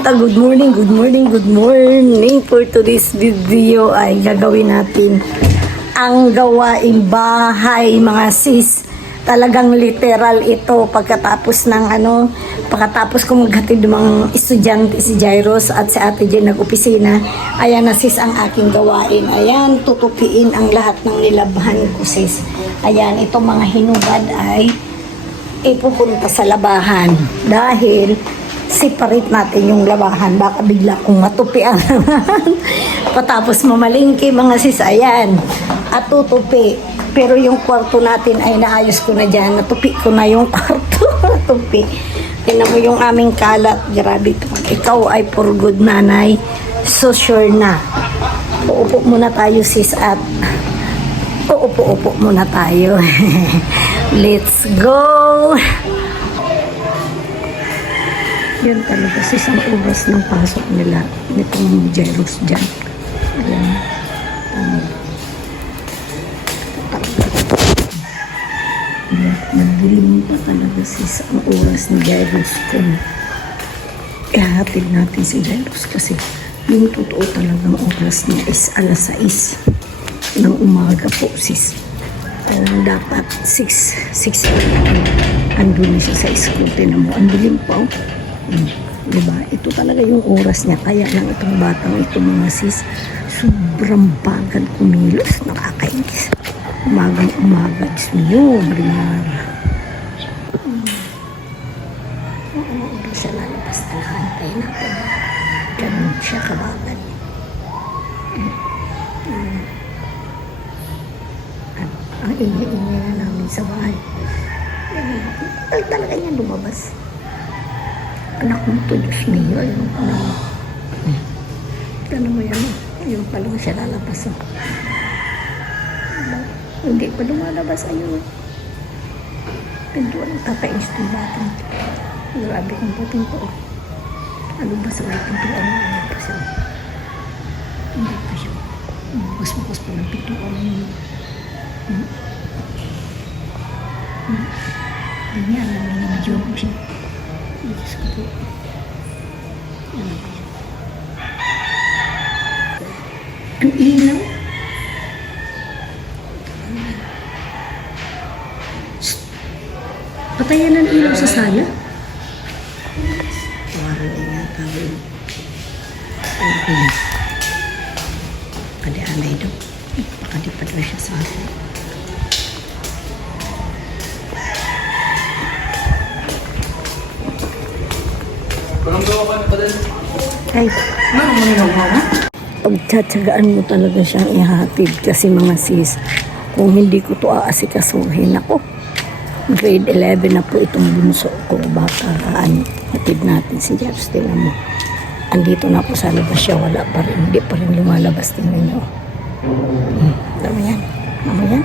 pupunta. Good morning, good morning, good morning. For today's video ay gagawin natin ang gawaing bahay, mga sis. Talagang literal ito pagkatapos ng pagkatapos kong maghatid ng mga estudyante si Jairus at si Ate Jen nag-opisina. Ayan na sis ang aking gawain. Ayan, tutupiin ang lahat ng nilabhan ko sis. Ayan, itong mga hinubad ay ipupunta sa labahan dahil separate natin yung labahan, baka bigla kong matupi ang patapos mamalingki mga sis. Ayan, at tutupi, pero yung kwarto natin ay naayos ko na dyan, natupi ko na yung kwarto. Natupi, tingnan mo yung aming kalat, grabe ito. Ikaw ay for good nanay, so sure na. Uupo muna tayo sis at uupo muna tayo. Let's go! Yan talaga sis ang oras ng pasok nila nitong Jairus dyan. Ayan. Nagdilim pa talaga sis ang oras ni Jairus kung ihatid natin si Jairus kasi yung totoo talagang oras niya is alas 6 ng umaga po sis. Dapat 6 andun na siya sa school. Tinan mo, ang dilim pa oh. Diba? Ito talaga yung oras niya. Kaya lang itong batang ito mga sis, sobrang bagal kumilos. Nakakainis. Umaga. Diyos niyo, Marimara. Oo, siya lalabas talaga. Antay na po. Ganun siya kabagal. Ang ingay-ingay na namin sa bahay. Talaga niya lumabas. Anak mo to, Diyos niyo. Ayun ko na. Tanong mo yan. Ayun pa lang siya lalabas. Hindi pa lumalabas. Ayun. Pintuan ang tatainis ng batang. Grabe kong puting ko. Ano ba sa may pintuan mo? Ano pa siya? Hindi pa siya. Bukas pa ng pintuan mo. Hindi niya alam na medyo ko siya. Diyos ko po. Ano ba yan? Ang ilaw. Patayan ang ilaw sa sala. Parang nga kawin. Ano ko yun? Kadi-anay daw. Pakadipad na siya sa akin. Ay, pagtsatsagaan mo talaga siyang ihatid kasi mga sis, kung hindi ko to aasikasuhin ako, grade 11 na po itong bunso ko, baka hatid natin si Jairus. Tingnan mo, andito na po sa labas siya, wala pa rin, hindi pa rin lumalabas. Tingnan nyo. Tama yan, tama yan.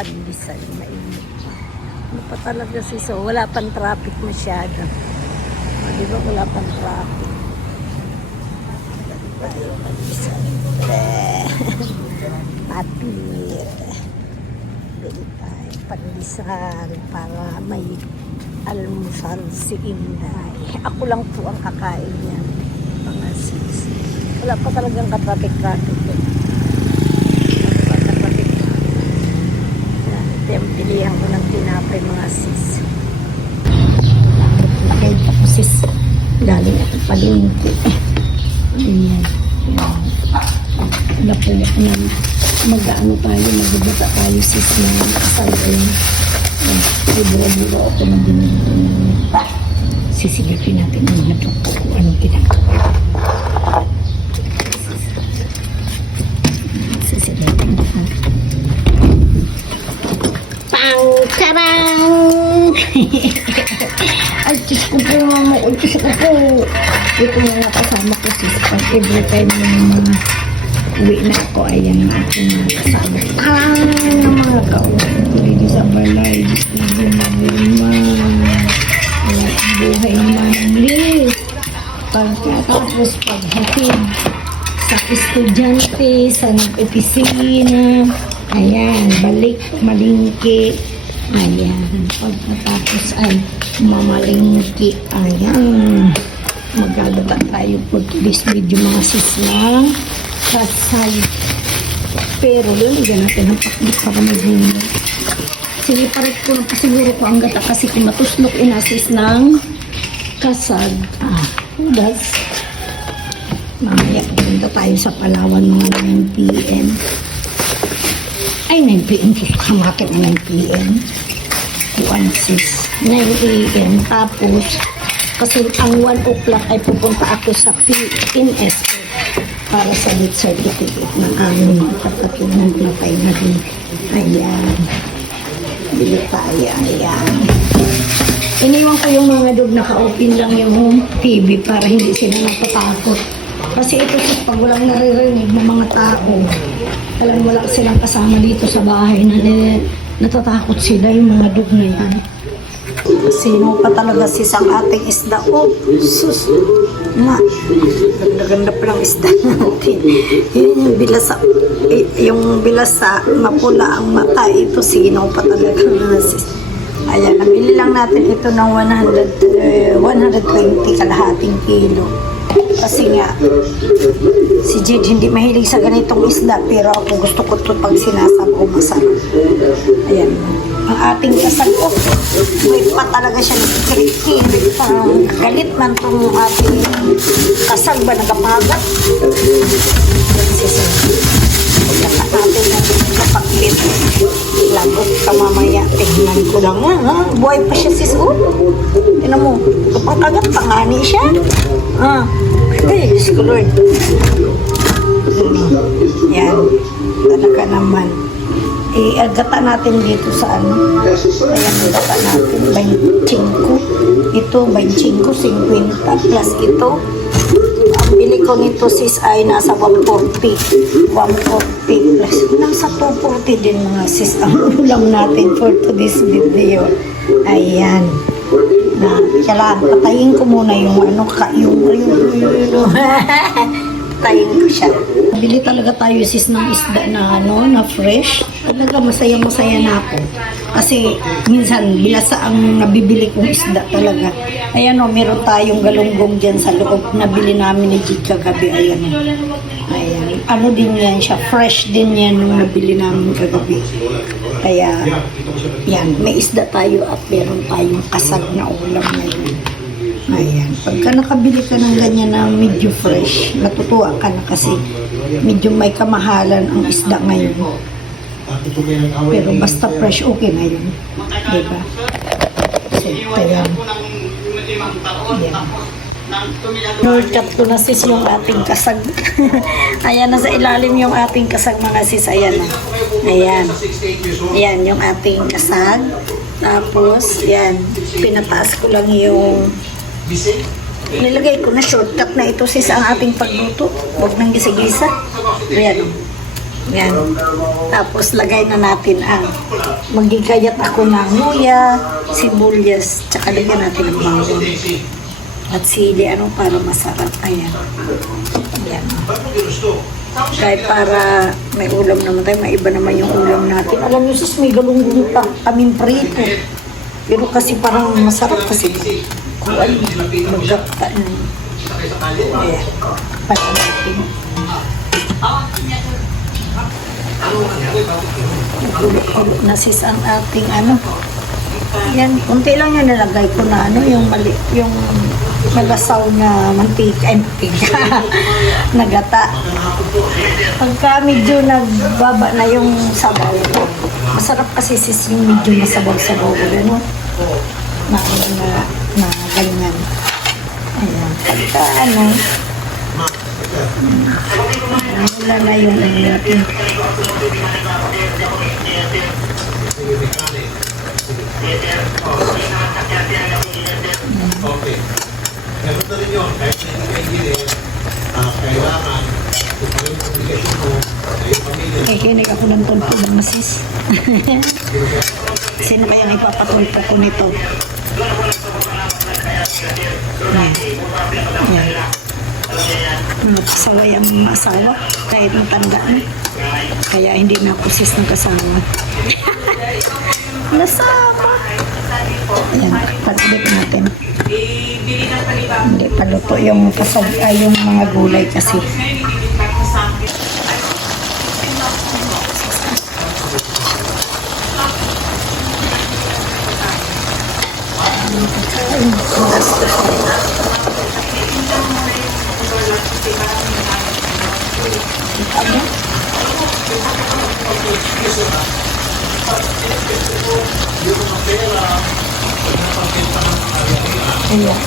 Pandesal, mainit pa. Ano pa talaga sis, so wala pang traffic masyado. Di ba wala pang traffic? Pandesal. Pati. Bili tayo pandesal para may almusal si Inday. Ako lang po ang kakain yan. Mga sis. Wala pa talagang ka-traffic-traffic. Pilihan ko ng tinapay mga sis. Lagay pa po sis. Galing ito palingki. Ayan. na po na mag-ano tayo, magbabata tayo sis na kasal ko yun. Libro-libro ako na dinito na sisilipin natin ang mga doktor kung anong ginagawa. Sisilipin natin. Pang-tarang! Ay, sis ko po mga ultis ko po. Ito mga kasama ko sis. Pag every time yung mga uwi na ako, ayan na ako mga kasama. Ng mga kauli sa balay. Hindi na naman. Buhay manlis. Pagkatapos paghatid sa estudyante, sa nag-opisina. Ayan, balik, malingki. Ayan, pagkatapos ay mamalingki. Ayan, magagata tayo po today's video mga sislang kasal. Pero lalagyan natin ang pakbit para maghuli. Siniparit ko lang pa siguro ko ang gata kasi kung matuslok inasis ng kasal. That's mamaya pupunta tayo sa Palawan mga 9 p.m. Ay, 9 p.m. Kamakin na 9 p.m. 9 a.m. Tapos, kasi ang 1 o'clock ay pupunta ako sa PNS para sa death certificate ng aming kapatid ng napay na rin. Ayan. Bili tayo. Ayan. Iniwan ko yung mga dog, naka-open lang yung TV para hindi sila natatakot. Kasi ito pag walang naririnig ng mga tao, talagang wala silang kasama dito sa bahay na natatakot sila yung mga dog na yan. Sino pa talaga sis ang ating isda? Oh, sus! Na, ganda-ganda pa lang isda natin. Yun yung bilasa, yung bilasa, mapula ang mata. Ito, sino pa talaga sis. Ayan, nabili lang natin ito ng 120 kalahating kilo. Kasi nga, si Jed hindi mahilig sa ganitong isda, pero ako gusto ko ito pag sinasabaw masarap. Ayan. Ang ating kasal ko, may pa talaga siya nagkikirit. Galit man itong ating kasal ba nagapagat. Pagkakatatin natin kapaglit. Lagot ka mamaya. Tingnan ko lang ha. Buhay pa siya sis. Tignan mo. Kapag kagat, pangani siya. Ay, Diyos ko Lord. Yan. Talaga naman. Agata natin dito sa ano. Ayan, agata natin. 25. Ito, 25, 50 plus ito. Ang bili ko nito sis ay nasa 140. 140 plus. Nasa 240 din mga sis. Ang ulam natin for today's video. Ayan. Na, siya lang, patayin ko muna yung ano, patayin ko siya. Bili talaga tayo sis ng isda na ano, na fresh. Talaga masaya-masaya na ako. Kasi minsan bilasa ang nabibili kong isda talaga. Ayan o, meron tayong galunggong dyan sa loob. Nabili namin ni Jid kagabi. Ayan o. Ayan. Ano din yan siya, fresh din yan nung nabili namin kagabi. Kaya, yan, may isda tayo at meron tayong kasag na ulam na yun. Ayan, pagka nakabili ka ng ganyan na medyo fresh, natutuwa ka na kasi medyo may kamahalan ang isda ngayon. Pero basta fresh, okay na yun. Diba? Kasi, kaya, yan. Nurkat ko na sis yung ating kasag. Ayan, nasa ilalim yung ating kasag mga sis. Ayan na. Ayan. Ayan yung ating kasag. Tapos, yan. Pinataas ko lang yung nilagay ko na shortcut na ito sis ang ating pagluto. Huwag nang gisa-gisa. Ayan o. Yan. Tapos lagay na natin ang magigayat ako ng luya, sibuyas, tsaka lagyan natin ng bawang at sili, ano, para masarap. Ayan. Ayan. Kahit para may ulam naman tayo, may iba naman yung ulam natin. Alam nyo sis, may galunggong pa kaming prito. Pero kasi parang masarap kasi kuwan, magkakta na. Ayan. Para natin. Ulo na sis ang ating ano. Yan, kunti lang yung nalagay ko na ano, yung mali, yung malasaw na mantika, nagata. Pagka medyo nagbaba na yung sabaw, masarap kasi sis yung medyo nasabaw-sabaw o gano'n. Na ganyan. Ayan. Pagka wala na yung natin. Okay. Ganun na rin yun. Kahit hindi ka engineer, kailangan kung ano yung obligasyon mo sa iyong pamilya. Kikinig ako ng tulpo mga sis. Sino kaya ipapatulpo ko nito? Yan. Napasaway ang asawa kahit matanda na. Kaya hindi na ako sis ng kasama. Nasama. Ayan, pag-edit natin. Hindi pa luto yung yung mga gulay kasi. Ayan.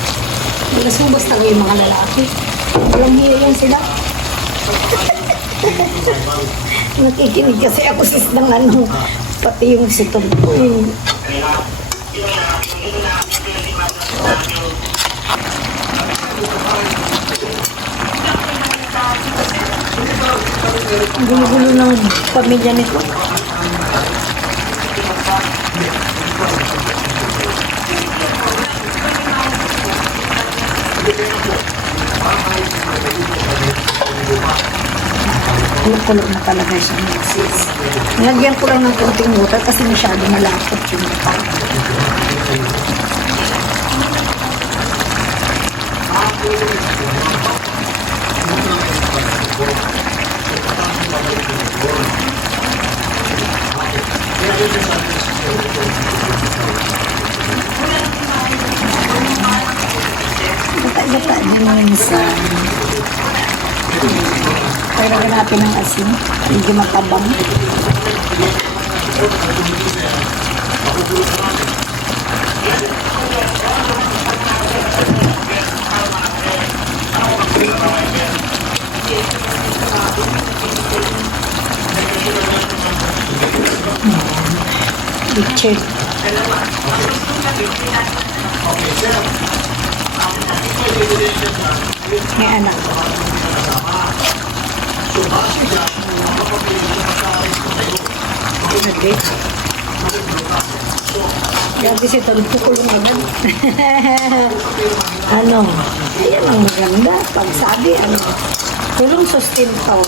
Nasubos talaga yung mga lalaki. Walang hiya yan sila. Nakikinig kasi ako sis ng pati yung sitog ko. Ang gulo-gulo ng pamilya nito. Kulog na talaga siya. Nilagyan ko lang ng konting water kasi masyado malapot yung mata. Bata-bata din naman sa kaya natin ng asin, hindi matabang. Richard. May anak. Okay. Grabe si Tolpo ko lumaban. Ayan ang maganda. Pagsabi, tulong sustento.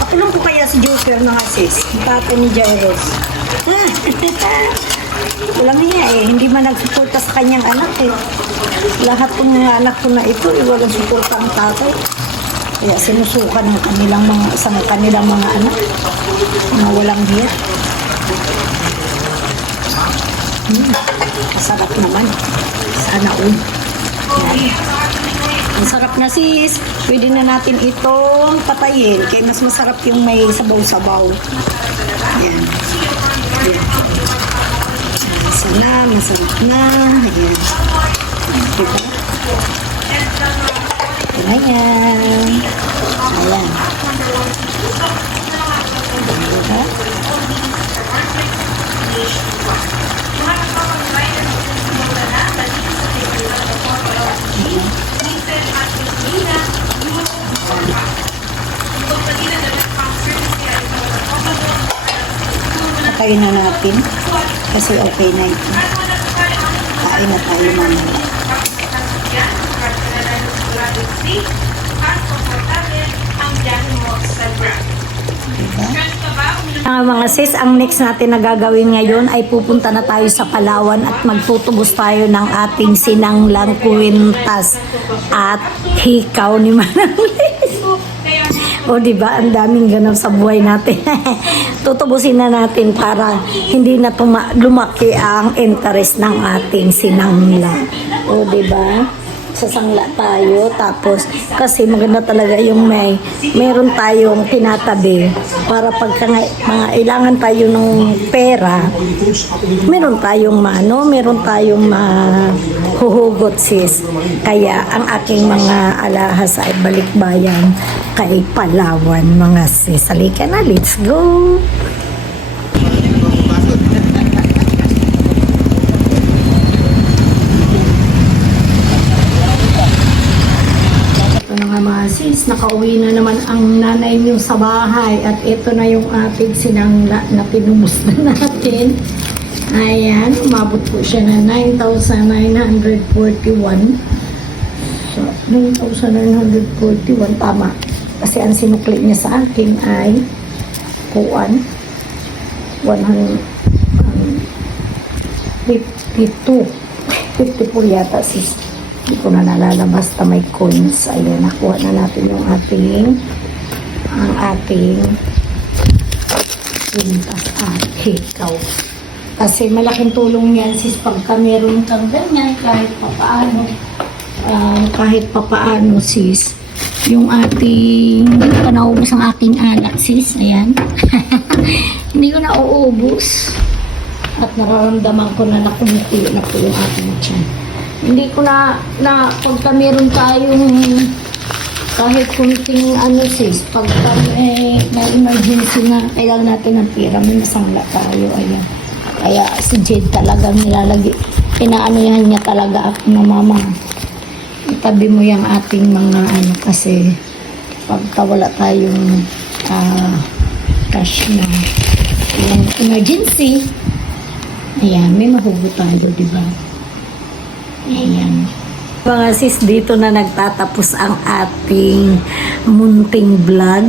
Kapulong ko kaya si Joker na sis, tate ni Jairus. Walang niya hindi man nagsuporta sa kanyang anak Lahat ng mga anak ko na ito, walang suporta ang tatay. Kaya sinusukan ng kanilang mga anak na walang hiya. Masarap naman. Sana all. Ang sarap na sis. Pwede na natin itong patayin. Kaya mas masarap yung may sabaw-sabaw. Ayan. Sana, masarap na. Ayan. Diba? Ayan. Ayan. Diba? Patayin na natin kasi okay na ito. Kain na tayo mamaya. Mga sis, ang next natin na gagawin ngayon ay pupunta na tayo sa Palawan at magtutubos tayo ng ating sinanglang kwintas at hikaw ni Mananglis. O diba, ang daming ganap sa buhay natin. Tutubusin na natin para hindi na lumaki ang interest ng ating sinangla. O diba? sasangla tayo. Tapos, kasi maganda talaga yung meron tayong tinatabi para pagka mga ilangan tayo ng pera, meron tayong meron tayong mahuhugot sis. Kaya ang aking mga alahas ay balikbayan kay Palawan mga sis. Halika na, let's go! Ito na nga mga sis, nakauwi na naman ang nanay niyo sa bahay at ito na yung ating sinangla na pinubos na natin. Ayan, umabot po siya na 9,941. So, 9,941, tama. Kasi ang sinukli niya sa akin ay 52. 54 yata sis. Hindi ko na nalala, basta may coins. Ayun, nakuha na natin yung ating pintas hikaw. Kasi malaking tulong yan sis pagka meron kang ganyan kahit papaano sis. Yung ating, hindi ko pa naubos ang aking alak sis. Ayan. Hindi ko na uubos. At nararamdaman ko na nakunti na po yung ating tiyan. Hindi ko na pagka meron tayong kahit kunting sis, pagka may emergency na kailangan natin ng pera, may masangla tayo. Ayan. Kaya si Jade talagang inaanoyan niya talaga ako na mama. Itabi mo yung ating mga kasi pagka wala tayong cash na yung emergency, ayan, may mahugot tayo, diba? Ayan. Mga sis, dito na nagtatapos ang ating munting vlog.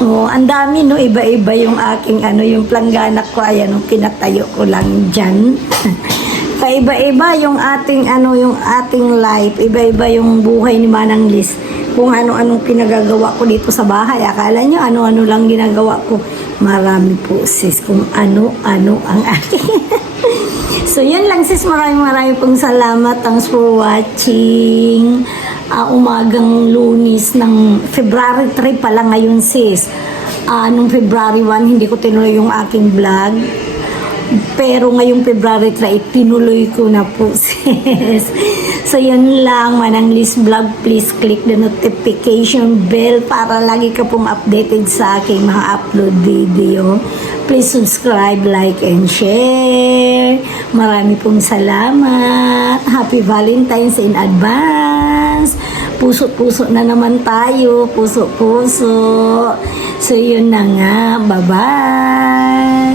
Oh, ang dami no, iba-iba yung aking yung planggana ko, ayan, pinatayo ko lang diyan. Kaiba-iba yung ating yung ating life, iba-iba yung buhay ni Manang Liz. Kung ano-anong pinagagawa ko dito sa bahay. Akala nyo ano-ano lang ginagawa ko. Marami po sis kung ano-ano ang aking. So yun lang sis, maraming pong salamat. Thanks for watching. Umagang Lunes ng February 3 pala ngayon sis. Nung February 1 hindi ko tinuloy yung aking vlog. Pero ngayong February 3 tinuloy ko na po sis. So yun lang, Manang Liz Vlog, please click the notification bell para lagi ka pong updated sa aking mga upload video. Please subscribe, like, and share. Marami pong salamat. Happy Valentine's in advance. Puso-puso na naman tayo. Puso-puso. So yun na nga. Bye-bye.